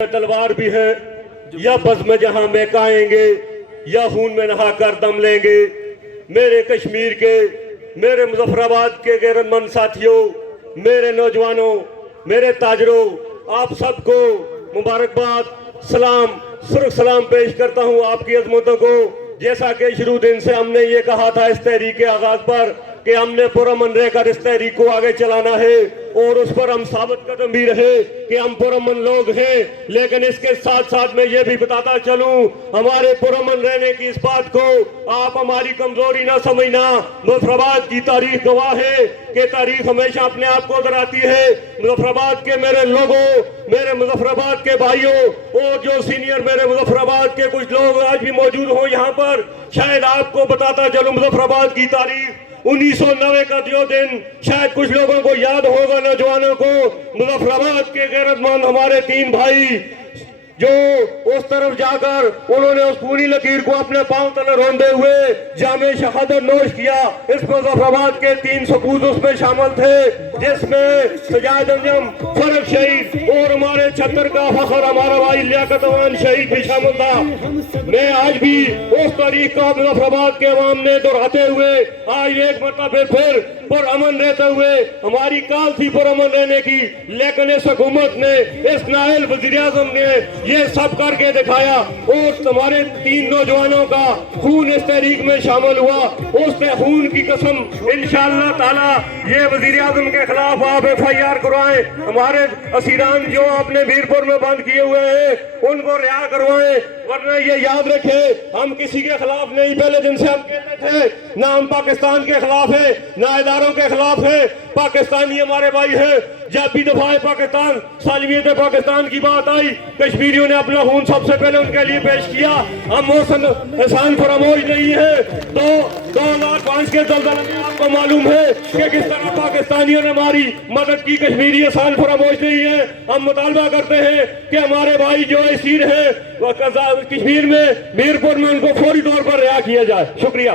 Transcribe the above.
تلوار بھی ہے یا بزم جہاں میں کائیں گے یا خون میں نہا کر دم لیں گے۔ میرے کشمیر کے، میرے مظفر آباد کے غیرت مند ساتھیوں، میرے نوجوانوں، میرے تاجروں، آپ سب کو مبارکباد، سلام، سرخ سلام پیش کرتا ہوں آپ کی عظمتوں کو۔ جیسا کہ شروع دن سے ہم نے یہ کہا تھا اس تحریک کے آغاز پر کہ ہم نے پرامن رہ کر اس تحریک کو آگے چلانا ہے، اور اس پر ہم ثابت قدم بھی رہے کہ ہم پرامن لوگ ہیں۔ لیکن اس کے ساتھ ساتھ میں یہ بھی بتاتا چلوں، ہمارے پرامن رہنے کی اس بات کو آپ ہماری کمزوری نہ سمجھنا۔ مظفر آباد کی تاریخ گواہ ہے کہ تاریخ ہمیشہ اپنے آپ کو دراتی ہے۔ مظفر آباد کے میرے لوگوں، میرے مظفر آباد کے بھائیوں، اور جو سینئر میرے مظفر آباد کے کچھ لوگ آج بھی موجود ہوں یہاں پر، شاید آپ کو بتاتا چلوں مظفر آباد کی تاریخ 1990 کا جو دن شاید کچھ لوگوں کو یاد ہوگا، نوجوانوں کو۔ مظفر آباد کے غیرت مند ہمارے 3 بھائی جو اس طرف جا کر انہوں نے اس پوری لکیر کو اپنے پاؤں تلے روندے ہوئے جام شہادت نوش کیا، اس مظفر آباد کے 3 سپوت اس میں شامل تھے، جس میں سجاد انجم فرق شہید اور ہمارے 76 کا فخر ہمارا بھائی لیاقت امان شہید بھی شامل تھا۔ میں آج بھی اس تاریخ کا مظفر آباد کے عوام نے دہراتے ہوئے آج ایک مرتبہ پھر پرامن رہتے ہوئے، ہماری کال تھی پرامن رہنے کی، لیکن اس حکومت نے، اس نائل وزیر اعظم نے یہ سب کر کے دکھایا، اور ہمارے 3 نوجوانوں کا خون اس تحریک میں شامل ہوا۔ اس خون کی قسم انشاءاللہ تعالی یہ وزیر اعظم کے خلاف آپ FIR کروائیں، ہمارے اسیران جو اپنے بیرپور میں بند کیے ہوئے ہیں ان کو رہا کروائیں، ورنہ یہ یاد رکھیں ہم کسی کے خلاف نہیں، پہلے دن سے ہم کہتے تھے نہ ہم پاکستان کے خلاف ہیں نہ اداروں کے خلاف ہیں، پاکستانی ہمارے بھائی ہیں۔ جب بھی دفاع پاکستان، سالمیت پاکستان کی بات آئی، کشمیریوں نے اپنا خون سب سے پہلے ان کے لیے پیش کیا۔ ہم محسن احسان فراموش نہیں ہے۔ 2005 کے زلزلے میں آپ کو معلوم ہے کہ کس طرح پاکستانیوں نے ہماری مدد کی، کشمیری احسان فراموش نہیں ہے۔ ہم مطالبہ کرتے ہیں کہ ہمارے بھائی جو اسیر ہیں کشمیر میں، میرپور میں، ان کو فوری طور پر رہا کیا جائے۔ شکریہ۔